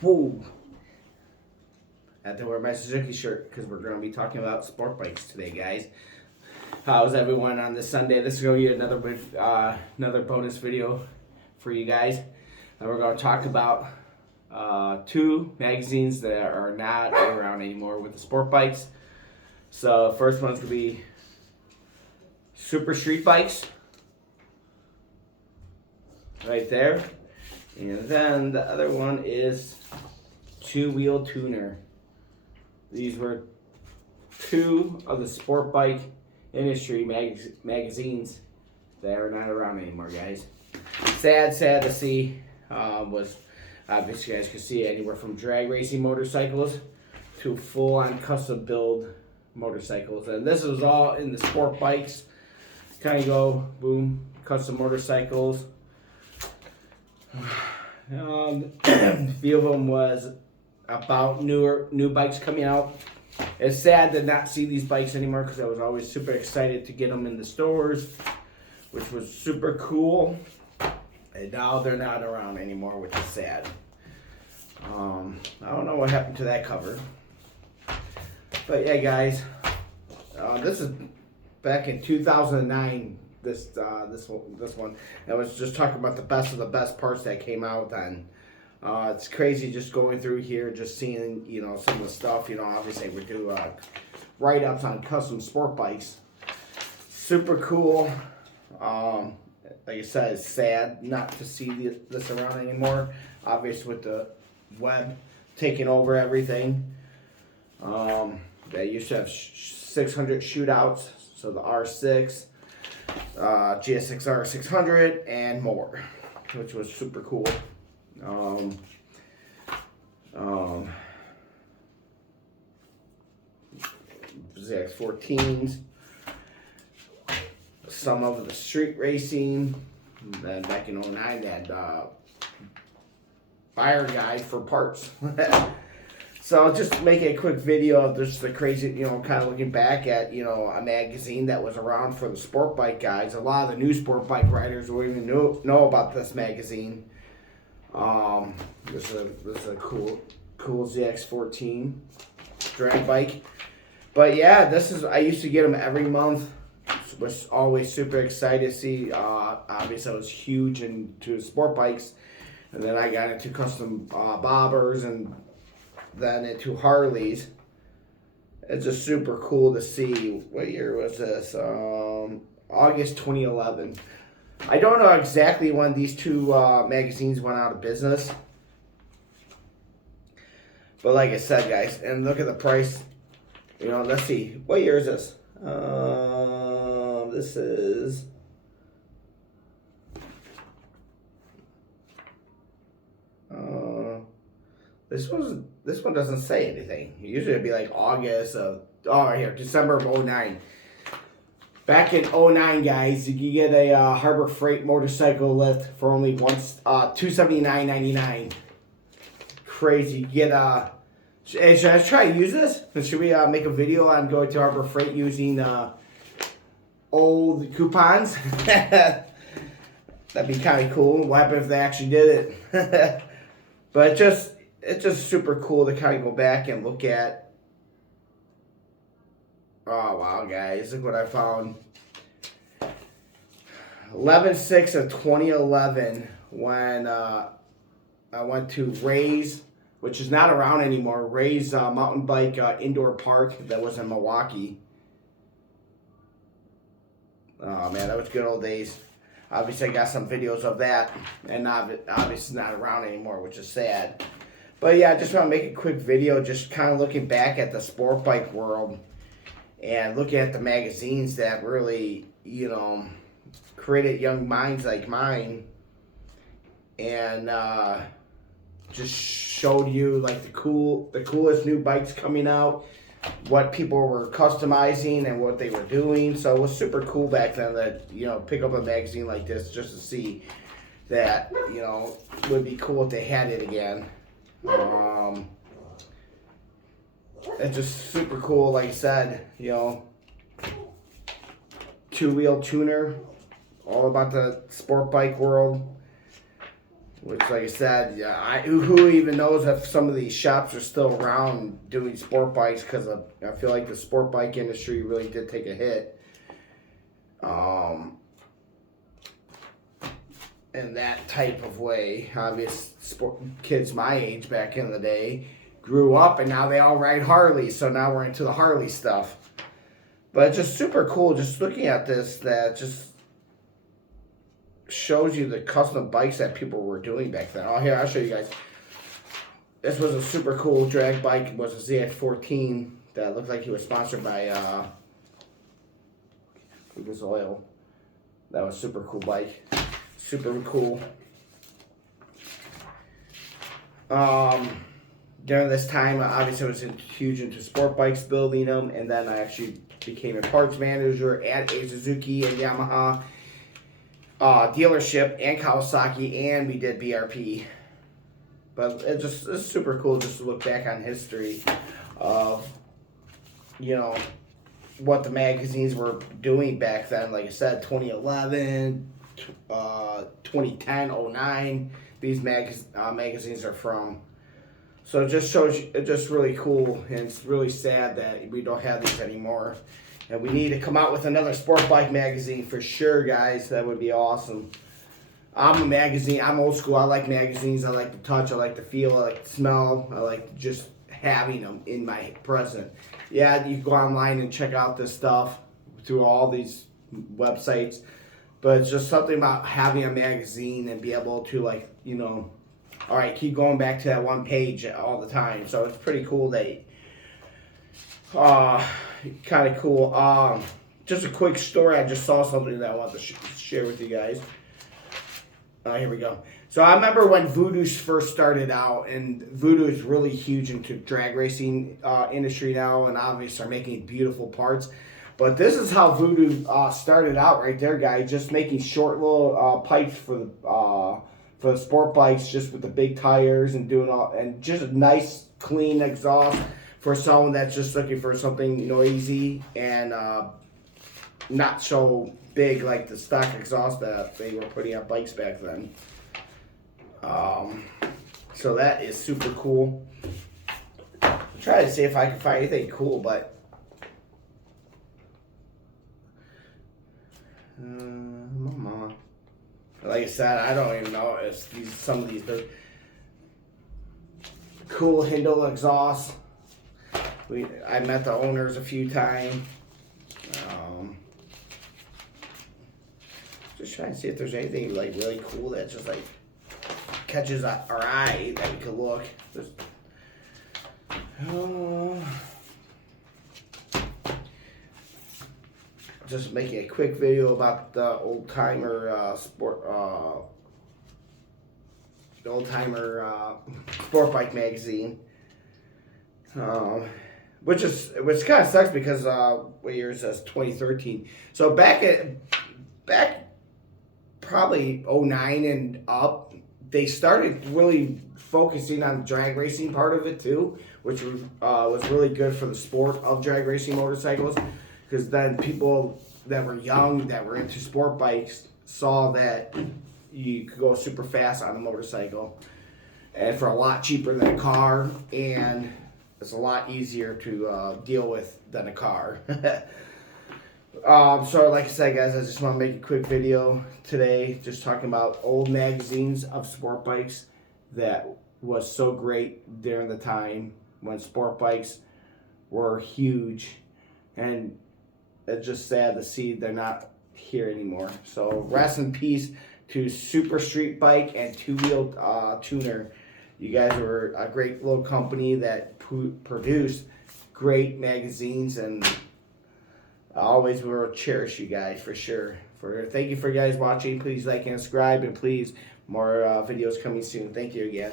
Woo! I have to wear my Suzuki shirt because we're going to be talking about sport bikes today, guys. How's everyone on this Sunday? This is going to be another bonus video for you guys. And we're going to talk about two magazines that are not around anymore with the sport bikes. So first one's going to be Super Street Bikes, right there. And then the other one is Two-Wheel Tuner. These were two of the sport bike industry magazines that are not around anymore, guys. Sad to see. Was obviously, you guys can see anywhere from drag racing motorcycles to full-on custom build motorcycles, and this was all in the sport bikes. Kind of go boom, custom motorcycles. A few of them was about new bikes coming out. It's sad to not see these bikes anymore because I was always super excited to get them in the stores, which was super cool. And now they're not around anymore, which is sad. I don't know what happened to that cover. But yeah, guys, this is back in 2009. This one. I was just talking about the best of the best parts that came out then. It's crazy just going through here, just seeing, some of the stuff. Obviously we do write-ups on custom sport bikes. Super cool. Like I said, it's sad not to see this around anymore. Obviously with the web taking over everything. They used to have 600 shootouts, so the R6, GSX-R 600, and more, which was super cool. ZX14s, some of the street racing. Then back in 09, they had buyer guide for parts. So I'll just make a quick video of just the crazy, kind of looking back at, a magazine that was around for the sport bike guys. A lot of the new sport bike riders will even know about this magazine. This is a cool ZX14 drag bike. But yeah, I used to get them every month. Was always super excited to see. Obviously I was huge into sport bikes. And then I got into custom bobbers and then into Harleys. It's just super cool to see. What year was this? August 2011. I don't know exactly when these two magazines went out of business. But like I said, guys, and look at the price. Let's see. What year is this? This is... This one doesn't say anything. Usually it'd be like August of, here, December of 09. Back in 09, guys, you could get a Harbor Freight motorcycle lift for only $279.99. Crazy. Get hey, should I try to use this? Should we make a video on going to Harbor Freight using old coupons? That'd be kind of cool. What happened if they actually did it? But it's just super cool to kind of go back and look at. Oh, wow, guys. Look what I found. 11/6 of 2011 when I went to Ray's, which is not around anymore. Ray's mountain bike indoor park that was in Milwaukee. Oh, man, that was good old days. Obviously, I got some videos of that, and obviously it's not around anymore, which is sad. But yeah, I just want to make a quick video, just kind of looking back at the sport bike world and looking at the magazines that really, created young minds like mine, and just showed you like the coolest new bikes coming out, what people were customizing and what they were doing. So it was super cool back then that, pick up a magazine like this just to see that, it would be cool if they had it again. It's just super cool, like I said, Two-Wheel Tuner, all about the sport bike world. Which, like I said, yeah, who even knows if some of these shops are still around doing sport bikes, because I feel like the sport bike industry really did take a hit. In that type of way. Obvious kids my age back in the day grew up and now they all ride Harleys, so now we're into the Harley stuff. But it's just super cool just looking at this, that just shows you the custom bikes that people were doing back then. Oh, here, I'll show you guys. This was a super cool drag bike. It was a ZX14 that looked like he was sponsored by Lucas Oil. That was a super cool bike. Super cool. During this time, obviously I was huge into sport bikes, building them, and then I actually became a parts manager at a Suzuki and Yamaha dealership and Kawasaki, and we did BRP. But it's super cool just to look back on history of, you know, what the magazines were doing back then. Like I said, 2011, 2010, 09, these magazines are from. So it just shows you, it's just really cool, and it's really sad that we don't have these anymore. And we need to come out with another sport bike magazine for sure, guys. That would be awesome. I'm old school. I like magazines. I like the touch. I like the feel. I like the smell. I like just having them in my present. Yeah, you can go online and check out this stuff through all these websites. But it's just something about having a magazine and be able to, like, you know, all right, keep going back to that one page all the time. So it's pretty cool that, kind of cool. Just a quick story. I just saw something that I wanted to share with you guys. Here we go. So I remember when Voodoo first started out, and Voodoo is really huge into drag racing industry now, and obviously are making beautiful parts. But this is how Voodoo started out right there, guys. Just making short little pipes for the sport bikes, just with the big tires, and doing all, and just a nice clean exhaust for someone that's just looking for something noisy and not so big like the stock exhaust that they were putting on bikes back then. So that is super cool. I'm trying to see if I can find anything cool, but like I said, I don't even know if some of these cool Hindle exhausts. I met the owners a few times. Just trying to see if there's anything like really cool that just like catches our eye that we could look. Just making a quick video about the old timer sport bike magazine. Which kind of sucks because what year it says 2013. So back probably 09 and up, they started really focusing on the drag racing part of it too, which was really good for the sport of drag racing motorcycles, because then people that were young that were into sport bikes saw that you could go super fast on a motorcycle, and for a lot cheaper than a car, and it's a lot easier to deal with than a car. So like I said, guys, I just want to make a quick video today just talking about old magazines of sport bikes that was so great during the time when sport bikes were huge, and it's just sad to see they're not here anymore. So rest in peace to Super Street Bike and 2-Wheel Tuner. You guys were a great little company that produced great magazines, and I always will cherish you guys for sure. Thank you for you guys watching. Please like and subscribe, and please more videos coming soon. Thank you again.